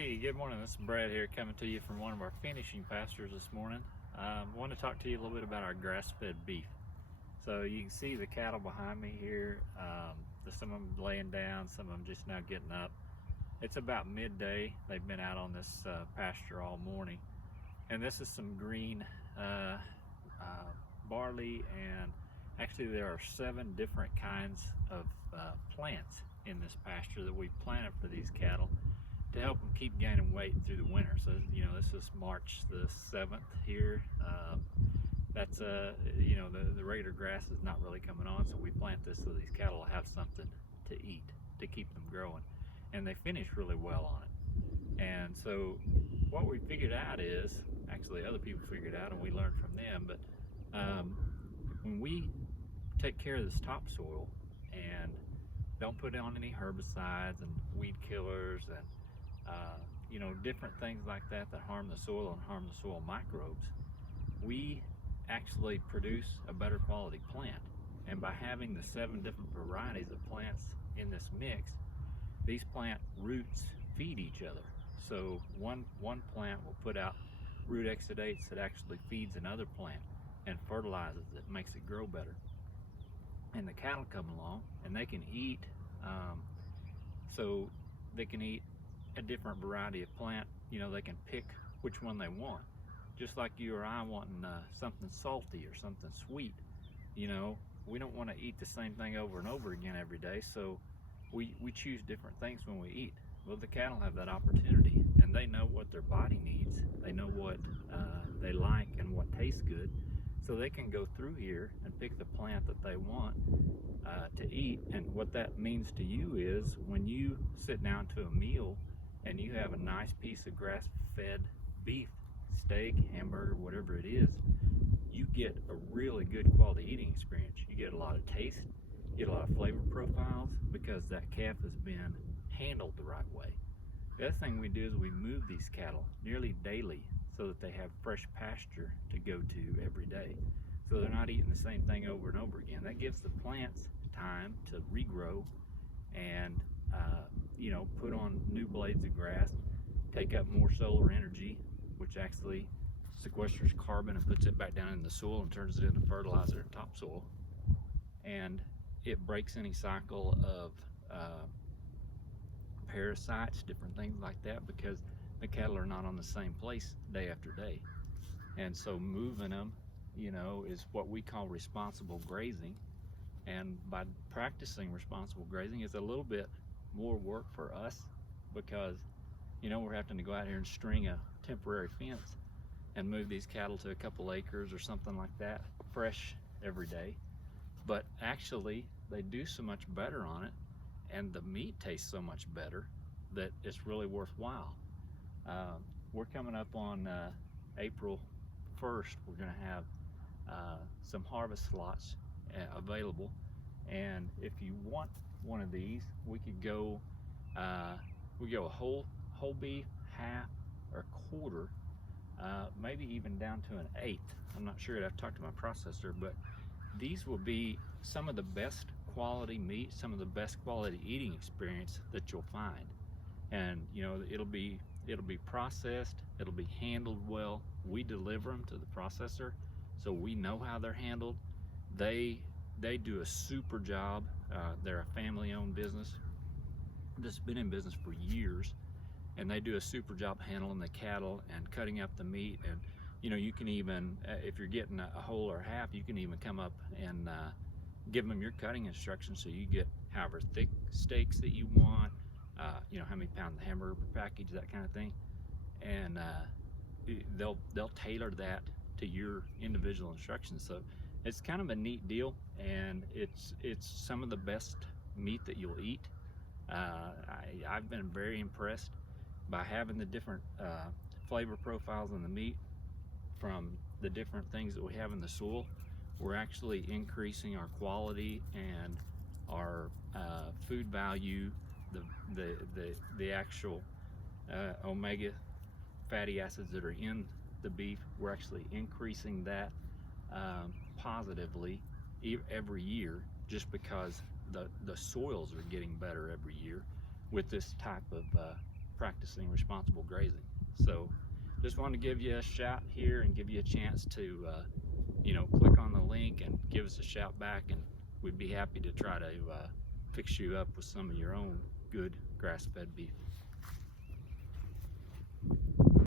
Hey, good morning. This is Brad here coming to you from one of our finishing pastures this morning. I want to talk to you a little bit about our grass-fed beef. So you can see the cattle behind me here. Some of them laying down, some of them just now getting up. It's about midday. They've been out on this pasture all morning. And this is some green barley, and actually there are 7 different kinds of plants in this pasture that we planted for these cattle to help them keep gaining weight through the winter. So, this is March the 7th here. That's, the regular grass is not really coming on, so we plant this so these cattle will have something to eat to keep them growing. And they finish really well on it. And so what we figured out is, actually other people figured out and we learned from them, but when we take care of this topsoil and don't put on any herbicides and weed killers and different things like that harm the soil and harm the soil microbes, we actually produce a better quality plant. And by having the 7 different varieties of plants in this mix, these plant roots feed each other. So one plant will put out root exudates that actually feeds another plant and fertilizes it, makes it grow better. And the cattle come along and they can eat, so they can eat a different variety of plant. They can pick which one they want, just like you or I wanting something salty or something sweet. We don't want to eat the same thing over and over again every day, so we choose different things when we eat. Well, the cattle have that opportunity, and they know what their body needs. They know what they like and what tastes good, so they can go through here and pick the plant that they want to eat. And what that means to you is, when you sit down to a meal and you have a nice piece of grass-fed beef, steak, hamburger, whatever it is, you get a really good quality eating experience. You get a lot of taste, you get a lot of flavor profiles, because that calf has been handled the right way. The other thing we do is we move these cattle nearly daily so that they have fresh pasture to go to every day. So they're not eating the same thing over and over again. That gives the plants time to regrow and put on new blades of grass, take up more solar energy, which actually sequesters carbon and puts it back down in the soil and turns it into fertilizer and topsoil. And it breaks any cycle of parasites, different things like that, because the cattle are not on the same place day after day. And so moving them, is what we call responsible grazing. And by practicing responsible grazing, it's a little bit more work for us, because we're having to go out here and string a temporary fence and move these cattle to a couple acres or something like that, fresh every day. But actually they do so much better on it, and the meat tastes so much better, that it's really worthwhile. We're coming up on April 1st. We're going to have some harvest slots available, and if you want one of these, we could go a whole beef, half, or quarter, maybe even down to an eighth. I'm not sure. I've talked to my processor, but these will be some of the best quality meat, some of the best quality eating experience that you'll find. And it'll be processed, it'll be handled well. We deliver them to the processor, so we know how they're handled. They do a super job. They're a family-owned business that's been in business for years, and they do a super job handling the cattle and cutting up the meat. And you can even, if you're getting a whole or half, you can even come up and give them your cutting instructions, so you get however thick steaks that you want, how many pounds of hamburger per package, that kind of thing. And they'll tailor that to your individual instructions. So it's kind of a neat deal, and it's some of the best meat that you'll eat. I've been very impressed by having the different flavor profiles in the meat from the different things that we have in the soil. We're actually increasing our quality and our food value, the actual omega fatty acids that are in the beef. We're actually increasing that positively every year, just because the soils are getting better every year with this type of practicing responsible grazing. So just wanted to give you a shout here and give you a chance to click on the link and give us a shout back, and we'd be happy to try to fix you up with some of your own good grass-fed beef.